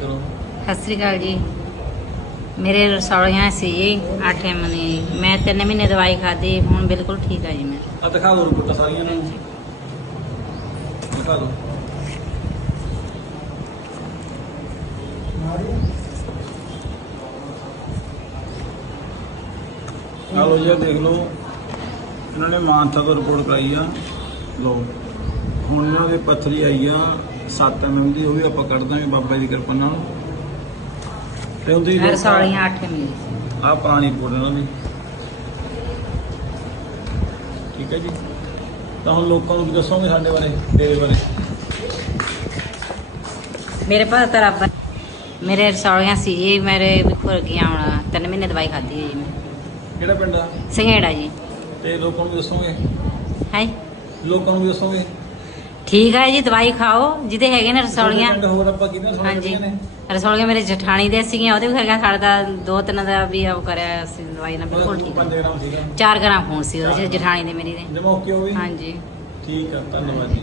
ਸਤਿ ਸ੍ਰੀ ਅਕਾਲ ਜੀ। ਮੇਰੇ ਰਸੌਲੀਆਂ ਸੀ ਜੀ 8 ਮਹੀਨੇ ਮੈਂ 3 ਮਹੀਨੇ ਦਵਾਈ ਖਾਧੀ ਹੁਣ ਬਿਲਕੁਲ ਠੀਕ ਆ ਜੀ ਮੈਂ। ਆ ਦਿਖਾ ਦੋ ਰਿਪੋਰਟਾਂ ਸਾਰੀਆਂ ਇਹਨਾਂ ਨੂੰ। ਦਿਖਾ ਦੋ। ਆ ਲੋ ਜੀ ਆਹ ਦੇਖ ਲਓ। ਇਹਨਾਂ ਨੇ ਮਾਨਸਾ ਤੋਂ ਰਿਪੋਰਟ ਕਰਾਈ ਆ। ਲੋ ਹੁਣ ਇਹਨਾਂ ਦੇ ਪੱਥਰੀ ਆਈ ਆ 7 ਐਮਐਮ ਦੀ ਉਹ ਵੀ ਆਪਾਂ ਕੱਢ ਦਾਂਗੇ ਬਾਬਾ ਜੀ ਦੀ ਕਿਰਪਾ ਨਾਲ। ਤੇ ਉਹਦੀ ਮੇਰੇ ਰਸੌਲੀਆਂ 8 ਮਹੀਨੇ ਸੀ ਆ ਰਿਪੋਰਟ ਇਹਨਾਂ ਦੀ ਠੀਕ ਹੈ ਜੀ। ਤਾਂ ਹੁਣ ਲੋਕਾਂ ਨੂੰ ਦੱਸੋਗੇ ਸਾਡੇ ਬਾਰੇ ਤੇਰੇ ਬਾਰੇ? ਮੇਰੇ ਪਾਸ ਤਾਂ ਰੱਬ ਮੇਰੇ ਰਸੌਲੀਆਂ ਸੀ ਜੀ ਮੇਰੇ ਵੀ ਖੁਰ ਗਈਆਂ ਹੁਣ 3 ਮਹੀਨੇ ਦਵਾਈ ਖਾਧੀ ਹੈ ਜੀ ਮੈਂ। ਕਿਹੜਾ ਪਿੰਡ ਆ? ਸੰਘੇੜਾ ਜੀ। ਤੇ ਲੋਕਾਂ ਨੂੰ ਵੀ ਦੱਸੋਗੇ? ਹੈ? ਲੋਕਾਂ ਨੂੰ ਵੀ ਦੱਸੋਗੇ? ਠੀਕ ਹੈ ਜੀ ਦਵਾਈ ਖਾਓ। ਜਿਹਦੇ ਹੈਗੇ ਨੇ ਰਸੌਲੀਆਂ। ਪਿੰਡ ਹੋਰ ਆਪਾਂ ਕਿਹਨਾਂ ਸੁਣਿਆ ਹਾਂਜੀ। ਨੇ? ਰਸੌਲੀਆਂ ਮੇਰੇ ਜਠਾਣੀ ਦੇ ਸੀਗੀਆਂ ਉਹਦੇ ਵੀ ਹੈਗਾ ਸਾਡਾ ਦੋ ਤਿੰਨ ਦਾ ਵੀ ਉਹ ਕਰਿਆ ਸੀ ਦਵਾਈ ਨਾਲ ਬਿਲਕੁਲ ਠੀਕ 5 ਗ੍ਰਾਮ ਸੀਗਾ। 4 ਗ੍ਰਾਮ ਖੂਨ ਸੀ ਉਹਦੇ ਚ ਜਠਾਣੀ ਦੇ ਮੇਰੀ ਦੇ। ਹਾਂਜੀ। ਠੀਕ ਆ ਧੰਨਵਾਦ ਜੀ।